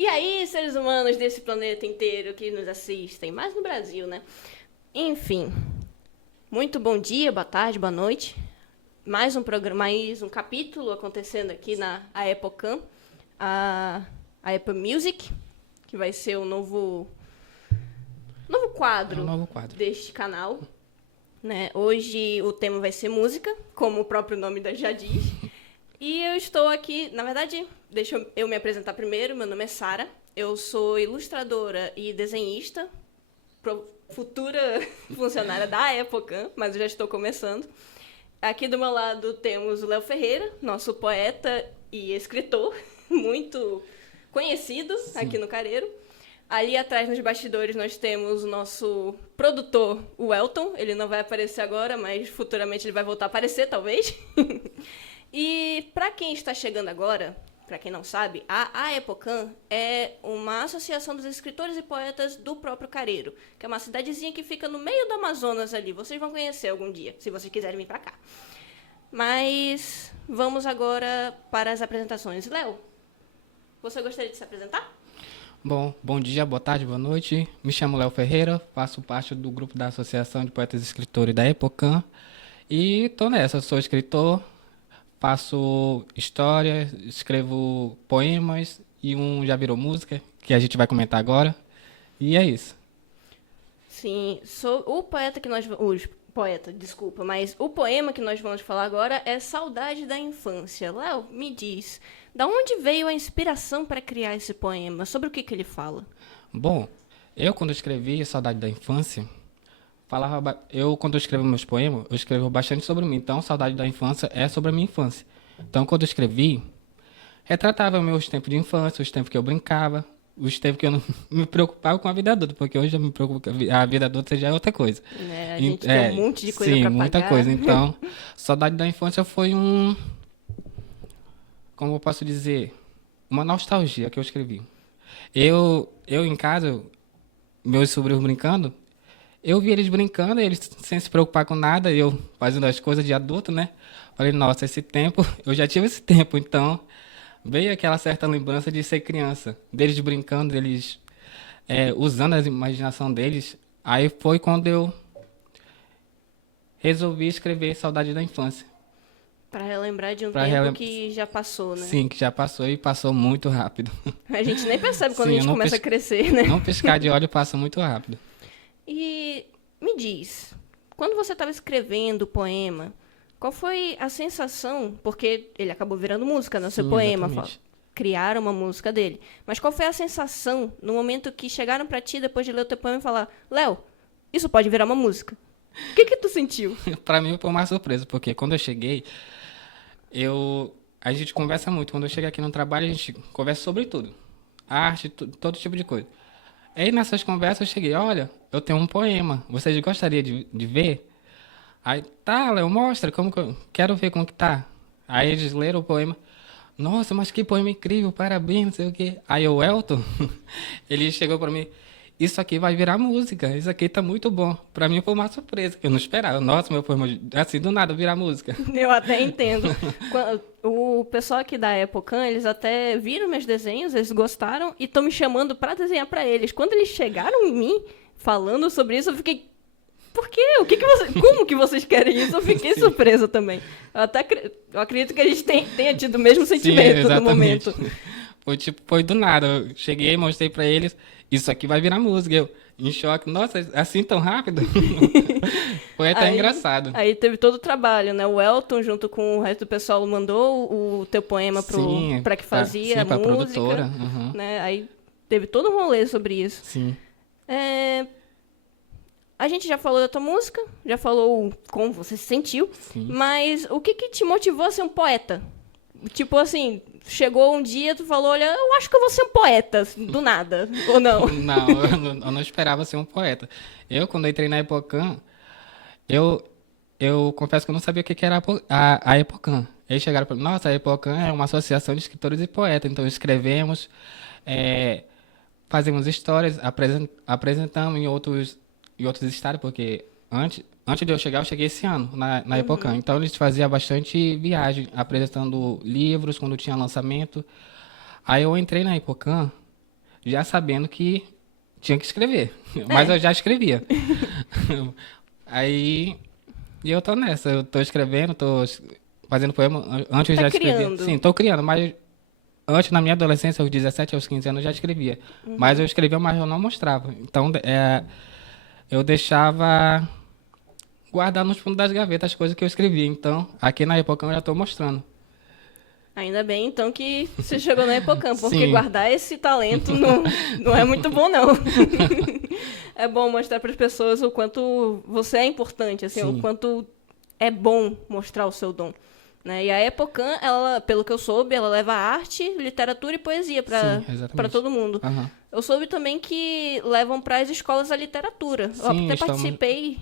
E aí, seres humanos desse planeta inteiro que nos assistem, mais no Brasil, né? Enfim, muito bom dia, boa tarde, boa noite. Mais um programa, mais um capítulo acontecendo aqui na Aepocam, a, a Apple Music, que vai ser o novo É um quadro novo quadro. deste canal. Né? Hoje o tema vai ser música, como o próprio nome já diz. E eu estou aqui, na verdade, deixa eu me apresentar primeiro. Meu nome é Sara, eu sou ilustradora e desenhista, futura funcionária da Epocam, mas eu já estou começando. Aqui do meu lado temos o Léo Ferreira, nosso poeta e escritor, muito conhecido aqui no Careiro. Ali atrás, nos bastidores, nós temos o nosso produtor, o Elton. Ele não vai aparecer agora, mas futuramente ele vai voltar a aparecer, talvez. E para quem está chegando agora, para quem não sabe, a Aepocam é uma associação dos escritores e poetas do próprio Careiro, que é uma cidadezinha que fica no meio do Amazonas ali. Vocês vão conhecer algum dia, se vocês quiserem vir para cá. Mas vamos agora para as apresentações. Léo, você gostaria de se apresentar? Bom dia, boa tarde, boa noite. Me chamo Léo Ferreira, faço parte do grupo da Associação de Poetas e Escritores da Epocam. E tô nessa, sou escritor, faço história, escrevo poemas e um já virou música, que a gente vai comentar agora. E é isso. Sim, sou o poeta que nós poeta, desculpa, mas o poema que nós vamos falar agora é Saudade da Infância. Léo, me diz, da onde veio a inspiração para criar esse poema? Sobre o que ele fala? Bom, eu quando escrevi Saudade da Infância, eu quando eu escrevo meus poemas, eu escrevo bastante sobre mim. Então, Saudade da Infância é sobre a minha infância. Então, quando eu escrevi, retratava meus tempos de infância, os tempos que eu brincava, os tempos que eu não me preocupava com a vida adulta, porque hoje eu me preocupo com a vida adulta já é outra coisa. Né, a gente tem um monte de coisa Sim, para muita pagar. coisa. Então, Saudade da Infância foi como eu posso dizer, uma nostalgia que eu escrevi. Eu em casa, meus sobrinhos brincando, eu vi eles brincando, eles sem se preocupar com nada, eu fazendo as coisas de adulto, né? Falei, nossa, esse tempo, eu já tive esse tempo, então veio aquela certa lembrança de ser criança, deles brincando, deles usando a imaginação deles. Aí foi quando eu resolvi escrever Saudade da Infância. Para relembrar de um Pra tempo relem- que já passou, né? Sim, que já passou e passou muito rápido. A gente nem percebe quando a Sim, gente começa a crescer, né? não piscar de olho passa muito rápido. E me diz, quando você estava escrevendo o poema, qual foi a sensação? Porque ele acabou virando música no seu Sim, poema, exatamente. criaram uma música dele. Mas qual foi a sensação no momento que chegaram pra ti depois de ler o teu poema e falar: Léo, isso pode virar uma música? O que tu sentiu? Pra mim foi uma surpresa, porque quando eu cheguei, a gente conversa muito. Quando eu cheguei aqui no trabalho, a gente conversa sobre tudo. Arte, todo tipo de coisa. Aí nessas conversas eu cheguei, olha, eu tenho um poema, vocês gostariam de ver? Aí, tá, Léo, mostra, como que eu quero ver como que tá. Aí eles leram o poema. Nossa, mas que poema incrível, parabéns, não sei o quê. Aí o Elton, ele chegou pra mim, isso aqui vai virar música, isso aqui tá muito bom. Pra mim foi uma surpresa, eu não esperava. Nossa, meu poema, assim, do nada, virar música. Eu até entendo. O pessoal aqui da Epocam, eles até viram meus desenhos, eles gostaram e estão me chamando pra desenhar pra eles. Quando eles chegaram em mim falando sobre isso, eu fiquei: por quê? Como que vocês querem isso? Eu fiquei Sim. surpresa também. Eu acredito que a gente tenha tido o mesmo Sim, sentimento no exatamente. momento. Foi do nada. Eu cheguei, mostrei pra eles, isso aqui vai virar música. Eu, em choque, nossa, assim tão rápido? Foi até engraçado. Aí teve todo o trabalho, né? O Elton, junto com o resto do pessoal, mandou o teu poema Sim, pra que fazia a pra música. produtora. Uhum. Né? Aí teve todo um rolê sobre isso. Sim. É, A gente já falou da tua música, já falou como você se sentiu, Sim. mas o que te motivou a ser um poeta? Tipo assim, chegou um dia, tu falou: olha, eu acho que eu vou ser um poeta, do nada, ou não? Não, eu não esperava ser um poeta. Eu, quando entrei na Epocam, eu, eu confesso que eu não sabia o que era a Epocam. Eles chegaram para mim, nossa, a Epocam é uma associação de escritores e poetas, então escrevemos, eh, fazemos histórias, apresentamos em outros estados, porque antes de eu chegar, eu cheguei esse ano na Epocam. Então eles faziam bastante viagem, apresentando livros quando tinha lançamento. Aí eu entrei na Epocam já sabendo que tinha que escrever. Mas eu já escrevia. Aí, e eu tô nessa, eu tô escrevendo, fazendo poema. Antes eu Tá já escrevia. criando. Sim, tô criando, mas antes, na minha adolescência, aos 17, aos 15 anos, eu já escrevia. Mas eu escrevia, mas eu não mostrava. Então, eu deixava guardar nos fundos das gavetas as coisas que eu escrevia. Então, aqui na Epocam eu já tô mostrando. Ainda bem, então, que você chegou na Epocam, porque Sim. guardar esse talento não é muito bom, não. É bom mostrar para as pessoas o quanto você é importante, assim, o Sim. quanto é bom mostrar o seu dom. Né? E a Epocam, ela, pelo que eu soube, ela leva arte, literatura e poesia para Sim, exatamente. todo mundo. Aham. Eu soube também que levam para as escolas a literatura. Eu Sim, até estamos- participei,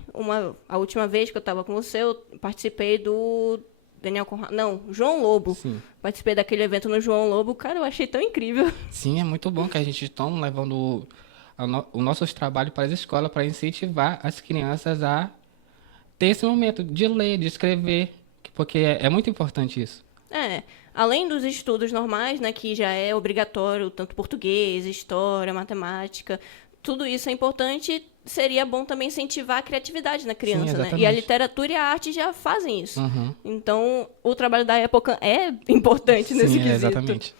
a última vez que eu estava com você, eu participei do Daniel Conrado, não, João Lobo. Sim. Participei daquele evento no João Lobo. Cara, eu achei tão incrível. Sim, é muito bom que a gente está levando os nossos trabalhos para as escolas para incentivar as crianças a ter esse momento de ler, de escrever, porque é muito importante isso. É, além dos estudos normais, né, que já é obrigatório, tanto português, história, matemática, tudo isso é importante, seria bom também incentivar a criatividade na criança, né? E a exatamente. literatura e a arte já fazem isso. Uhum. Então, o trabalho da Epocam é importante nesse Sim, quesito. exatamente.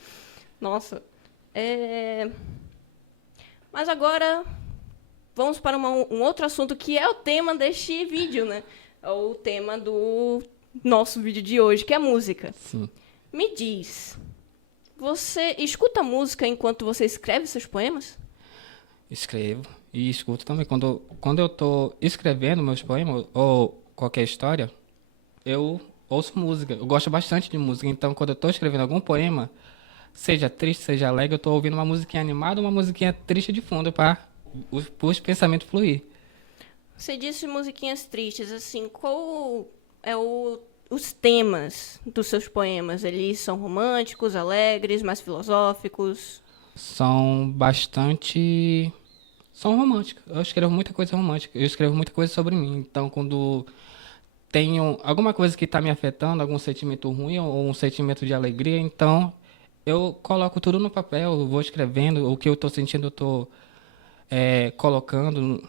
Nossa. Mas agora, vamos para um outro assunto que é o tema deste vídeo, né? É o tema do nosso vídeo de hoje, que é a música. Sim. Me diz, você escuta música enquanto você escreve seus poemas? Escrevo e escuto também. Quando eu estou escrevendo meus poemas ou qualquer história, eu ouço música. Eu gosto bastante de música, então quando eu estou escrevendo algum poema, seja triste, seja alegre, eu estou ouvindo uma musiquinha animada, uma musiquinha triste de fundo para os pensamentos fluir. Você disse musiquinhas tristes, assim, qual é os temas dos seus poemas? Eles são românticos, alegres, mais filosóficos? São bastante... São românticos. Eu escrevo muita coisa romântica. Eu escrevo muita coisa sobre mim. Então, quando tenho alguma coisa que está me afetando, algum sentimento ruim ou um sentimento de alegria, então eu coloco tudo no papel, eu vou escrevendo, o que eu estou sentindo eu estou colocando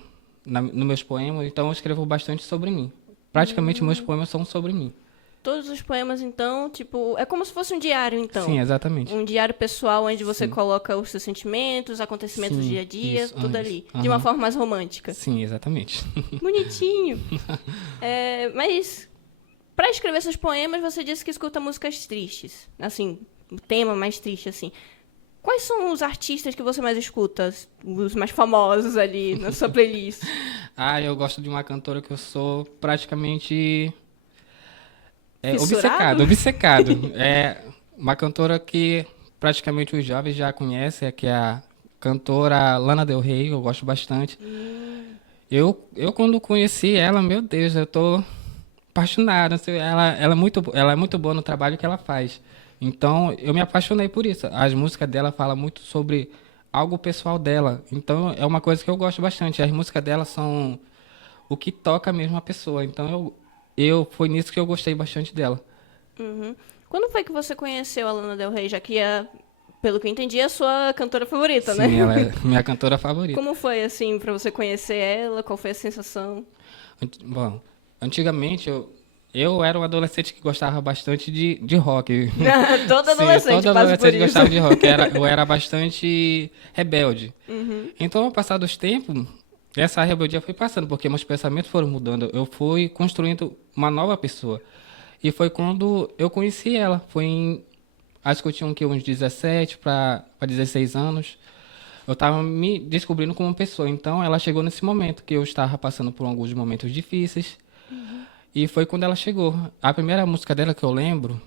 nos meus poemas, então eu escrevo bastante sobre mim. Praticamente meus poemas são sobre mim. Todos os poemas, então, tipo, é como se fosse um diário, então. Sim, exatamente. Um diário pessoal onde você Sim. coloca os seus sentimentos, acontecimentos do Sim, dia a dia, isso, tudo antes. ali. Aham. De uma forma mais romântica. Sim, exatamente. Bonitinho. Mas, para escrever seus poemas, você disse que escuta músicas tristes. Assim, o tema mais triste, assim. Quais são os artistas que você mais escuta? Os mais famosos ali na sua playlist? Eu gosto de uma cantora que eu sou praticamente Fissurado? obcecado. É uma cantora que praticamente os jovens já conhecem, que é a cantora Lana Del Rey, eu gosto bastante. Eu quando conheci ela, meu Deus, eu tô apaixonado. Assim, ela é muito boa no trabalho que ela faz. Então, eu me apaixonei por isso. As músicas dela falam muito sobre algo pessoal dela. Então, é uma coisa que eu gosto bastante. As músicas dela são o que toca mesmo a pessoa. Então, foi nisso que eu gostei bastante dela. Uhum. Quando foi que você conheceu a Lana Del Rey? Já que, pelo que eu entendi, é a sua cantora favorita, né? Sim, ela é minha cantora favorita. Como foi, assim, pra você conhecer ela? Qual foi a sensação? Bom, antigamente eu era um adolescente que gostava bastante de rock. Todo adolescente Sim, todo passa por adolescente isso. gostava de rock. Eu era bastante rebelde. Então, ao passar dos tempos, essa rebeldia foi passando, porque meus pensamentos foram mudando. Eu fui construindo uma nova pessoa. E foi quando eu conheci ela. Acho que eu tinha uns 17 para 16 anos. Eu estava me descobrindo como pessoa. Então, ela chegou nesse momento que eu estava passando por alguns momentos difíceis. E foi quando ela chegou. A primeira música dela que eu lembro,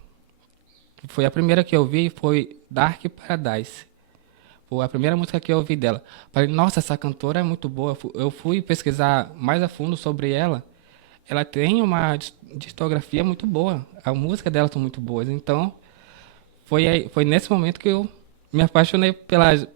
foi a primeira que eu vi, foi Dark Paradise. Foi a primeira música que eu ouvi dela. Falei, nossa, essa cantora é muito boa. Eu fui pesquisar mais a fundo sobre ela. Ela tem uma discografia muito boa. A música dela são muito boas. Então, foi nesse momento que eu me apaixonei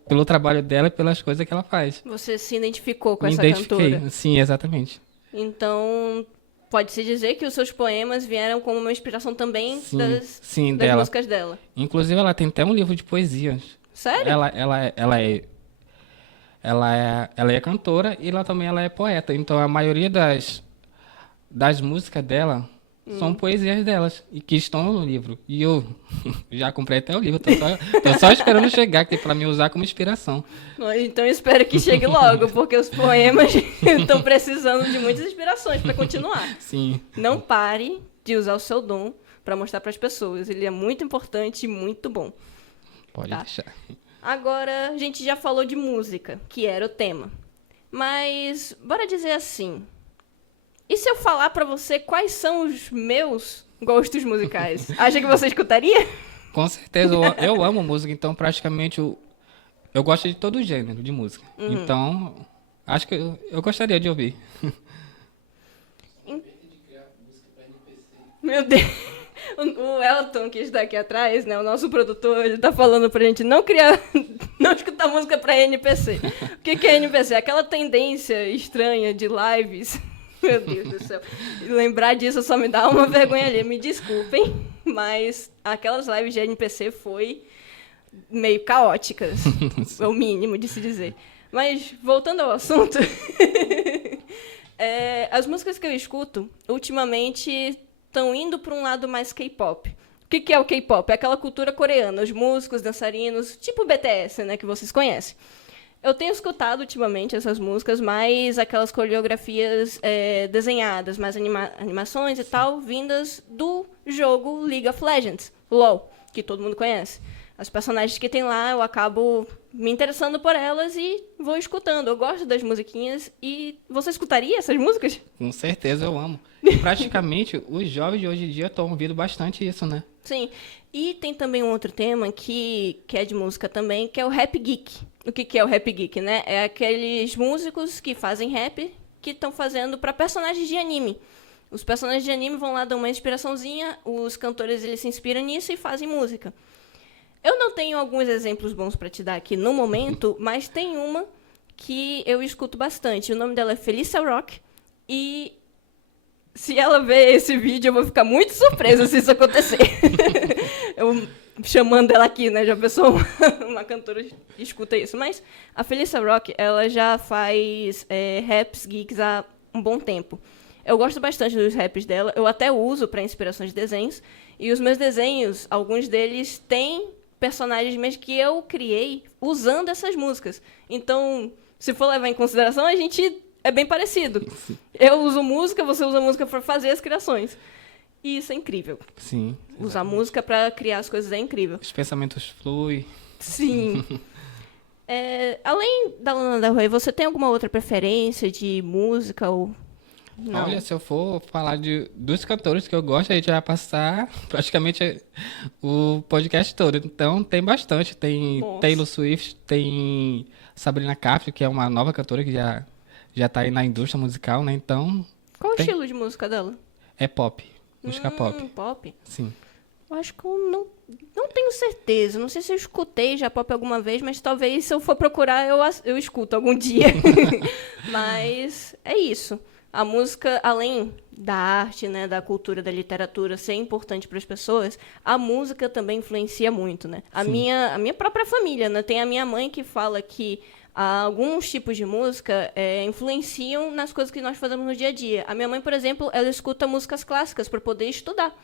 pelo trabalho dela e pelas coisas que ela faz. Você se identificou com Me essa identifiquei. cantora? Sim, exatamente. Então, pode-se dizer que os seus poemas vieram como uma inspiração também Sim, das sim, dela. músicas dela. Inclusive, ela tem até um livro de poesias. Sério? Ela é ela é cantora e ela também ela é poeta. Então a maioria das músicas dela são poesias delas e que estão no livro. E eu já comprei até o livro, tô só esperando chegar aqui para me usar como inspiração. Então eu espero que chegue logo, porque os poemas estão precisando de muitas inspirações para continuar. Sim. Não pare de usar o seu dom para mostrar para as pessoas. Ele é muito importante e muito bom. Pode deixar. Agora, a gente já falou de música, que era o tema. Mas, bora dizer assim. E se eu falar pra você quais são os meus gostos musicais? Acha que você escutaria? Com certeza, eu amo música, então praticamente eu gosto de todo gênero de música. Então, acho que eu gostaria de ouvir. Meu Deus. O Elton, que está aqui atrás, né, o nosso produtor, ele tá falando pra gente não escutar música pra NPC. O que é NPC? Aquela tendência estranha de lives. Meu Deus do céu. Lembrar disso só me dá uma vergonha ali. Me desculpem, mas aquelas lives de NPC foi meio caóticas. É o mínimo de se dizer. Mas, voltando ao assunto, as músicas que eu escuto, ultimamente, estão indo para um lado mais K-pop. O que é o K-pop? É aquela cultura coreana, os músicos, dançarinos, tipo BTS, né, que vocês conhecem. Eu tenho escutado ultimamente essas músicas, mais aquelas coreografias desenhadas, mais animações e tal, vindas do jogo League of Legends, LoL, que todo mundo conhece. As personagens que tem lá, eu acabo me interessando por elas e vou escutando. Eu gosto das musiquinhas. E você escutaria essas músicas? Com certeza, eu amo. E praticamente, os jovens de hoje em dia estão ouvindo bastante isso, né? Sim. E tem também um outro tema que é de música também, que é o Rap Geek. O que é o Rap Geek, né? É aqueles músicos que fazem rap que estão fazendo para personagens de anime. Os personagens de anime vão lá dar uma inspiraçãozinha, os cantores eles se inspiram nisso e fazem música. Eu não tenho alguns exemplos bons para te dar aqui no momento, mas tem uma que eu escuto bastante. O nome dela é Felícia Rock. E se ela ver esse vídeo, eu vou ficar muito surpresa se isso acontecer. Eu chamando ela aqui, né? Já pensou uma cantora escuta isso. Mas a Felícia Rock, ela já faz raps geeks há um bom tempo. Eu gosto bastante dos raps dela. Eu até uso para inspiração de desenhos. E os meus desenhos, alguns deles têm personagens mesmo que eu criei usando essas músicas. Então, se for levar em consideração, a gente é bem parecido. Eu uso música, você usa música para fazer as criações. E isso é incrível. Sim. Usar música para criar as coisas é incrível. Os pensamentos fluem. Sim. Além da Lana Del Rey, você tem alguma outra preferência de música ou... Não. Olha, se eu for falar dos cantores que eu gosto, a gente vai passar praticamente o podcast todo. Então, tem bastante. Tem Nossa. Taylor Swift, tem Sabrina Carpenter, que é uma nova cantora que já tá aí na indústria musical, né? Então... Qual o estilo de música dela? É pop. Música pop. Pop? Sim. Eu acho que eu não tenho certeza. Não sei se eu escutei já pop alguma vez, mas talvez se eu for procurar eu escuto algum dia. Mas é isso. A música, além da arte, né, da cultura, da literatura ser importante para as pessoas, a música também influencia muito, né? A minha própria família, né? Tem a minha mãe que fala que alguns tipos de música influenciam nas coisas que nós fazemos no dia a dia. A minha mãe, por exemplo, ela escuta músicas clássicas para poder estudar.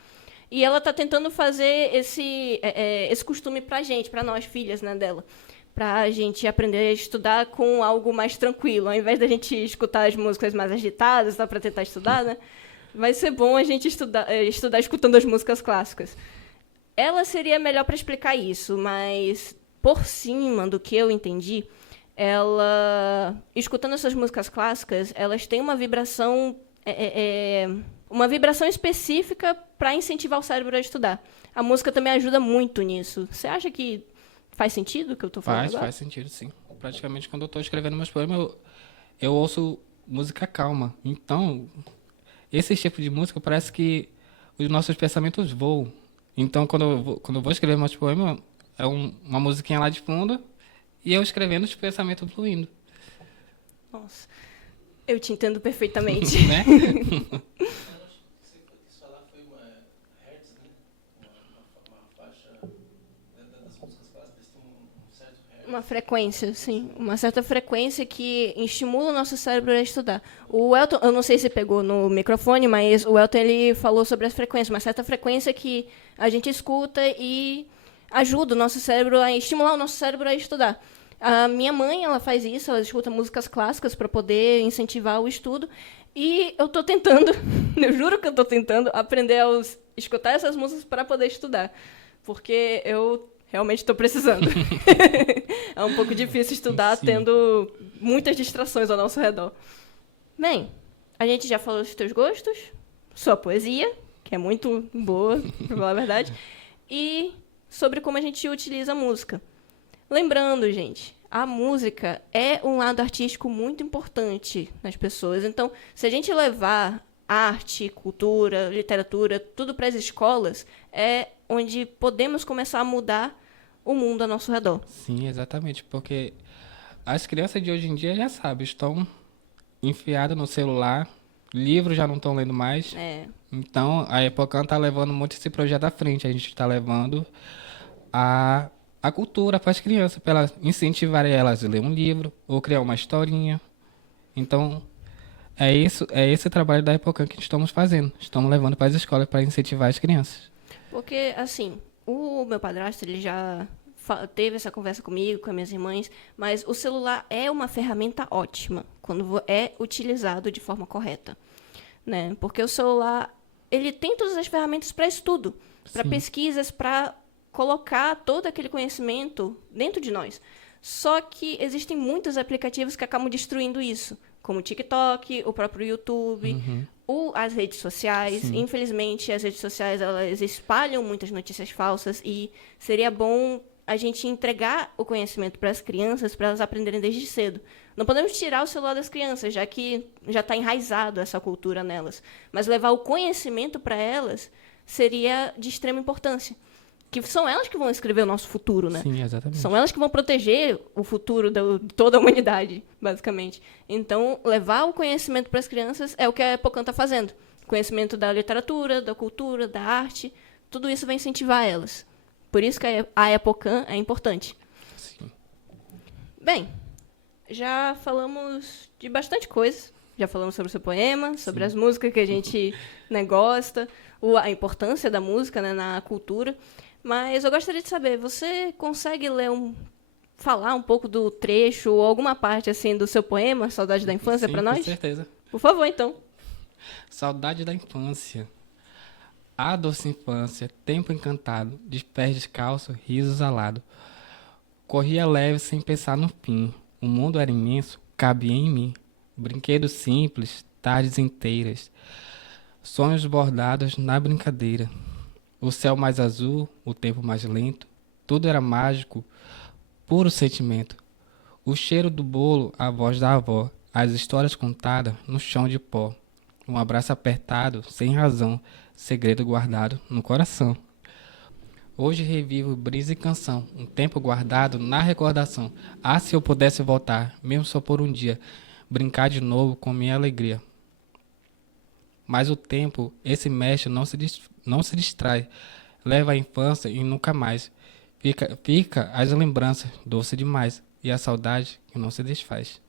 E ela está tentando fazer esse costume para a gente, para nós, filhas, né, dela. Para a gente aprender a estudar com algo mais tranquilo. Ao invés da gente escutar as músicas mais agitadas, para tentar estudar, né? Vai ser bom a gente estudar escutando as músicas clássicas. Ela seria melhor para explicar isso, mas por cima do que eu entendi, ela, escutando essas músicas clássicas, elas têm uma vibração específica para incentivar o cérebro a estudar. A música também ajuda muito nisso. Você acha que faz sentido o que eu estou falando agora? Faz sentido, sim. Praticamente, quando eu estou escrevendo meus poemas, eu ouço música calma. Então, esse tipo de música parece que os nossos pensamentos voam. Então, quando eu vou escrever meus poemas, é uma musiquinha lá de fundo e eu escrevendo os pensamentos fluindo. Nossa, eu te entendo perfeitamente. Né? Uma frequência, sim. Uma certa frequência que estimula o nosso cérebro a estudar. O Elton, eu não sei se pegou no microfone, mas o Elton ele falou sobre as frequências. Uma certa frequência que a gente escuta e ajuda o nosso cérebro a estimular o nosso cérebro a estudar. A minha mãe, ela faz isso, ela escuta músicas clássicas para poder incentivar o estudo. E eu estou tentando, eu juro que eu estou tentando aprender a escutar essas músicas para poder estudar. Porque eu realmente estou precisando. É um pouco difícil estudar tendo muitas distrações ao nosso redor. Bem, a gente já falou dos teus gostos, sua poesia, que é muito boa, pra falar a verdade, e sobre como a gente utiliza a música. Lembrando, gente, a música é um lado artístico muito importante nas pessoas. Então, se a gente levar arte, cultura, literatura, tudo para as escolas, é onde podemos começar a mudar o mundo ao nosso redor. Sim, exatamente, porque as crianças de hoje em dia já sabem, estão enfiadas no celular, livros já não estão lendo mais. Então, a Epocan está levando muito esse projeto à frente. A gente está levando a cultura para as crianças, para elas incentivarem elas a ler um livro ou criar uma historinha. Então, é esse trabalho da Epocan que estamos fazendo. Estamos levando para as escolas para incentivar as crianças. Porque, assim, o meu padrasto, ele já teve essa conversa comigo, com as minhas irmãs, mas o celular é uma ferramenta ótima quando é utilizado de forma correta, né? Porque o celular, ele tem todas as ferramentas para estudo, para pesquisas, para colocar todo aquele conhecimento dentro de nós. Só que existem muitos aplicativos que acabam destruindo isso, como o TikTok, o próprio YouTube, as redes sociais. Infelizmente, as redes sociais elas espalham muitas notícias falsas e seria bom a gente entregar o conhecimento para as crianças, para elas aprenderem desde cedo. Não podemos tirar o celular das crianças, já que já está enraizado essa cultura nelas. Mas levar o conhecimento para elas seria de extrema importância. Que são elas que vão escrever o nosso futuro, né? Sim, exatamente. São elas que vão proteger o futuro de toda a humanidade, basicamente. Então, levar o conhecimento para as crianças é o que a Epocan está fazendo. Conhecimento da literatura, da cultura, da arte, tudo isso vai incentivar elas. Por isso que a Epocan é importante. Sim. Bem, já falamos de bastante coisa. Já falamos sobre o seu poema, sobre as músicas que a gente gosta, a importância da música, né, na cultura. Mas eu gostaria de saber, você consegue falar um pouco do trecho ou alguma parte assim do seu poema, Saudade da Infância, para nós? Com certeza. Por favor, então. Saudade da infância. A doce infância, tempo encantado, de pés descalços, risos alados. Corria leve sem pensar no fim. O mundo era imenso, cabia em mim. Brinquedos simples, tardes inteiras. Sonhos bordados na brincadeira. O céu mais azul, o tempo mais lento. Tudo era mágico, puro sentimento. O cheiro do bolo, a voz da avó. As histórias contadas no chão de pó. Um abraço apertado, sem razão. Segredo guardado no coração. Hoje revivo brisa e canção, um tempo guardado na recordação. Ah, se eu pudesse voltar, mesmo só por um dia, brincar de novo com minha alegria. Mas o tempo, esse mestre não se distrai, leva a infância e nunca mais. Fica as lembranças, doce demais, e a saudade que não se desfaz.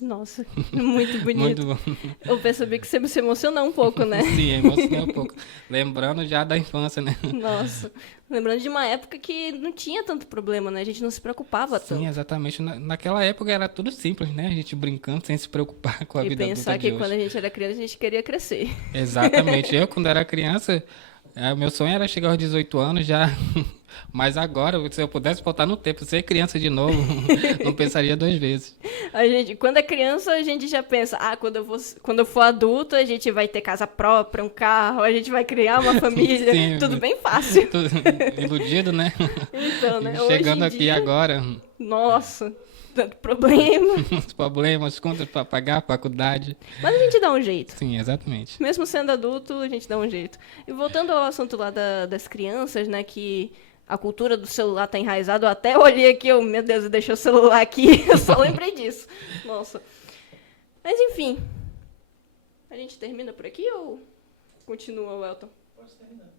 Nossa, muito bonito. Muito bom. Eu percebi que você se emocionou um pouco, né? Sim, emocionei um pouco. Lembrando já da infância, né? Nossa, lembrando de uma época que não tinha tanto problema, né? A gente não se preocupava tanto. Sim, exatamente. Naquela época era tudo simples, né? A gente brincando sem se preocupar com a vida adulta de hoje. E pensar que quando a gente era criança, a gente queria crescer. Exatamente. Eu, quando era criança, meu sonho era chegar aos 18 anos já. Mas agora, se eu pudesse voltar no tempo, ser criança de novo, não pensaria duas vezes. Quando é criança, a gente já pensa, quando eu for adulto, a gente vai ter casa própria, um carro, a gente vai criar uma família, Sim, tudo bem fácil. Tudo iludido, né? Então, né? Chegando hoje em aqui dia, agora, nossa, tanto problema. os problemas, contas para pagar, faculdade. Mas a gente dá um jeito. Sim, exatamente. Mesmo sendo adulto, a gente dá um jeito. E voltando ao assunto lá das crianças, né, que a cultura do celular tá enraizada, eu até olhei aqui, meu Deus, eu deixei o celular aqui, eu só lembrei disso. Nossa. Mas enfim, a gente termina por aqui ou continua, Welton? Pode terminar.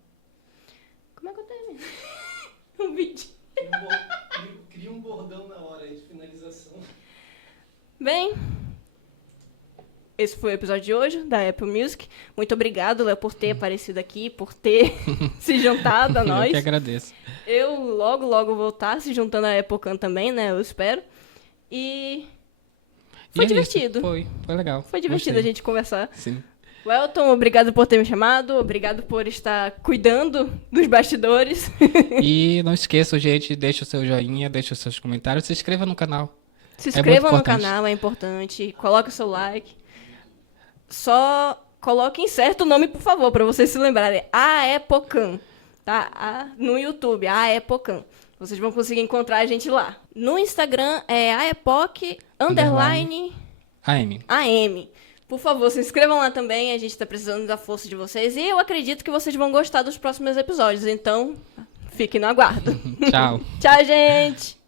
Como é que eu termino? Um vídeo. Cria um bordão Bem, esse foi o episódio de hoje da Apple Music. Muito obrigado, Léo, por ter aparecido aqui, por ter se juntado a nós. Eu que agradeço. Eu logo vou estar se juntando a Applecam também, né? Eu espero. E foi divertido. Foi legal. Foi divertido Gostei. a gente conversar. Sim. Welton, obrigado por ter me chamado. Obrigado por estar cuidando dos bastidores. E não esqueça, gente, deixa o seu joinha, deixa os seus comentários, se inscreva no canal. Se muito inscrevam no importante. canal, é importante. Coloque o seu like. Só coloquem certo o nome, por favor, para vocês se lembrarem. A Applecam, tá? No YouTube, a Applecam. Vocês vão conseguir encontrar a gente lá. No Instagram é aepoc_AM. Por favor, se inscrevam lá também. A gente tá precisando da força de vocês. E eu acredito que vocês vão gostar dos próximos episódios. Então, fiquem no aguardo. Tchau. Tchau, gente!